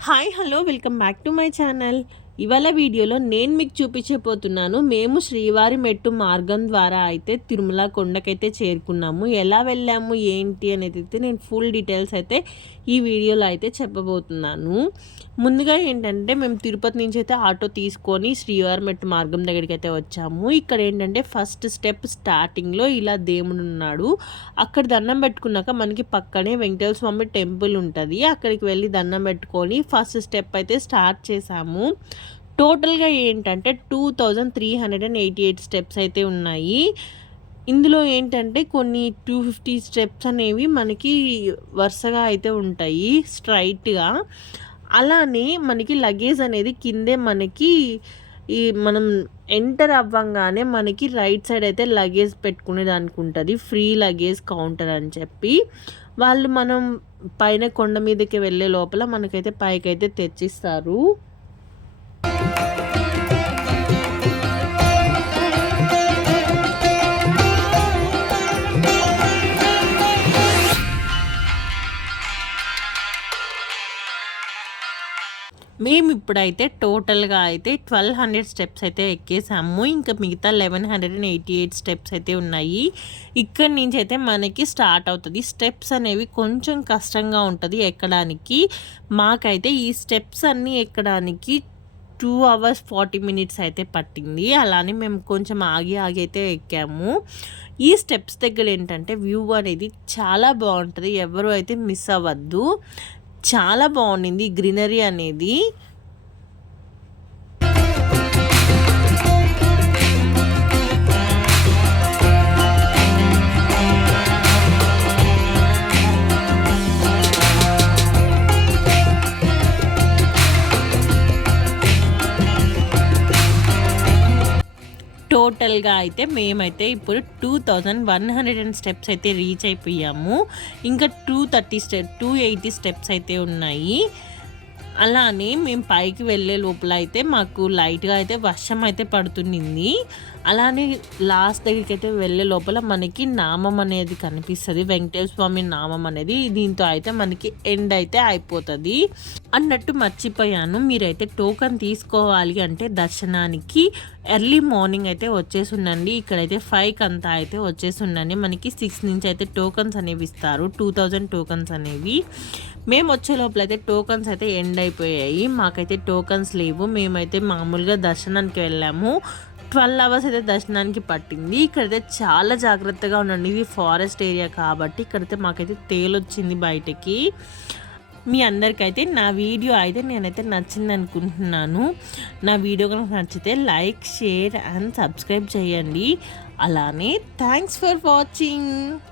hi hello welcome back to my channel ఇవాళ వీడియోలో నేను మీకు చూపించబోతున్నాను. మేము శ్రీవారి మెట్టు మార్గం ద్వారా అయితే తిరుమల కొండకైతే చేరుకున్నాము. ఎలా వెళ్ళాము ఏంటి అనేది అయితే నేను ఫుల్ డీటెయిల్స్ అయితే ఈ వీడియోలో అయితే చెప్పబోతున్నాను. ముందుగా ఏంటంటే మేము తిరుపతి నుంచి అయితే ఆటో తీసుకొని శ్రీవారి మెట్టు మార్గం దగ్గరికి అయితే వచ్చాము. ఇక్కడ ఏంటంటే ఫస్ట్ స్టెప్ స్టార్టింగ్లో ఇలా దేవుడు ఉన్నాడు. అక్కడ దండం పెట్టుకున్నాక మనకి పక్కనే వెంకటేశ్వర స్వామి టెంపుల్ ఉంటుంది. అక్కడికి వెళ్ళి దండం పెట్టుకొని ఫస్ట్ స్టెప్ అయితే స్టార్ట్ చేసాము టోటల్గా ఏంటంటే two thousand three hundred and eighty eight steps అయితే ఉన్నాయి. ఇందులో ఏంటంటే కొన్ని టూ ఫిఫ్టీ స్టెప్స్ అనేవి మనకి వరుసగా అయితే ఉంటాయి స్ట్రైట్గా. అలానే మనకి లగేజ్ అనేది కిందే మనకి ఈ మనం ఎంటర్ అవ్వంగానే మనకి రైట్ సైడ్ అయితే లగేజ్ పెట్టుకునే దానికి ఉంటుంది ఫ్రీ లగేజ్ కౌంటర్ అని చెప్పి. వాళ్ళు మనం పైన కొండ మీదకి వెళ్ళే లోపల మనకైతే పైకైతే తెచ్చిస్తారు. మేము ఇప్పుడైతే టోటల్గా అయితే ట్వెల్వ్ హండ్రెడ్ స్టెప్స్ అయితే ఎక్కేసాము. ఇంకా మిగతా eleven hundred and eighty eight steps అయితే ఉన్నాయి. ఇక్కడి నుంచి అయితే మనకి స్టార్ట్ అవుతుంది. స్టెప్స్ అనేవి కొంచెం కష్టంగా ఉంటుంది ఎక్కడానికి. మాకైతే ఈ స్టెప్స్ అన్నీ ఎక్కడానికి టూ అవర్స్ ఫార్టీ మినిట్స్ అయితే పట్టింది. అలానే మేము కొంచెం ఆగి ఆగి అయితే ఎక్కాము. ఈ స్టెప్స్ దగ్గర ఏంటంటే వ్యూ అనేది చాలా బాగుంటుంది. ఎవరు అయితే మిస్ అవ్వద్దు. చాలా బాగుండింది గ్రీనరీ అనేది. టోటల్గా అయితే మేమైతే ఇప్పుడు two thousand one hundred and steps అయితే రీచ్ అయిపోయాము. ఇంకా two thirty step two eighty steps అయితే ఉన్నాయి. అలానే మేము పైకి వెళ్ళే లోపల అయితే మాకు లైట్గా అయితే వర్షం అయితే పడుతుంది అలానే లాస్ట్ దగ్గరికి అయితే వెళ్ళే లోపల మనకి నామం అనేది కనిపిస్తుంది. వెంకటేశ్వర స్వామి నామం అనేది దీంతో అయితే మనకి ఎండ్ అయితే అయిపోతుంది. అన్నట్టు మర్చిపోయాను. మీరైతే టోకన్ తీసుకోవాలి అంటే దర్శనానికి ఎర్లీ మార్నింగ్ అయితే వచ్చేసి ఉండండి ఇక్కడైతే ఫైవ్కి అంతా అయితే వచ్చేసి ఉండండి మనకి సిక్స్ నుంచి అయితే టోకన్స్ అనేవి ఇస్తారు. టూ థౌజండ్ టోకన్స్ అనేవి. మేము వచ్చే లోపల అయితే టోకన్స్ అయితే ఎండ్ అయిపోయాయి. మాకైతే టోకన్స్ లేవు. మేమైతే మామూలుగా దర్శనానికి వెళ్ళాము. ట్వెల్వ్ అవర్స్ అయితే దర్శనానికి పట్టింది. ఇక్కడైతే చాలా జాగ్రత్తగా ఉండండి. ఇది ఫారెస్ట్ ఏరియా కాబట్టి ఇక్కడైతే మాకైతే తేలొచ్చింది బయటకి. మీ అందరికైతే నా వీడియో అయితే నేనైతే నచ్చింది అనుకుంటున్నాను. నా వీడియో కనుక నచ్చితే లైక్ షేర్ అండ్ సబ్స్క్రైబ్ చేయండి. అలానే థ్యాంక్స్ ఫర్ వాచింగ్.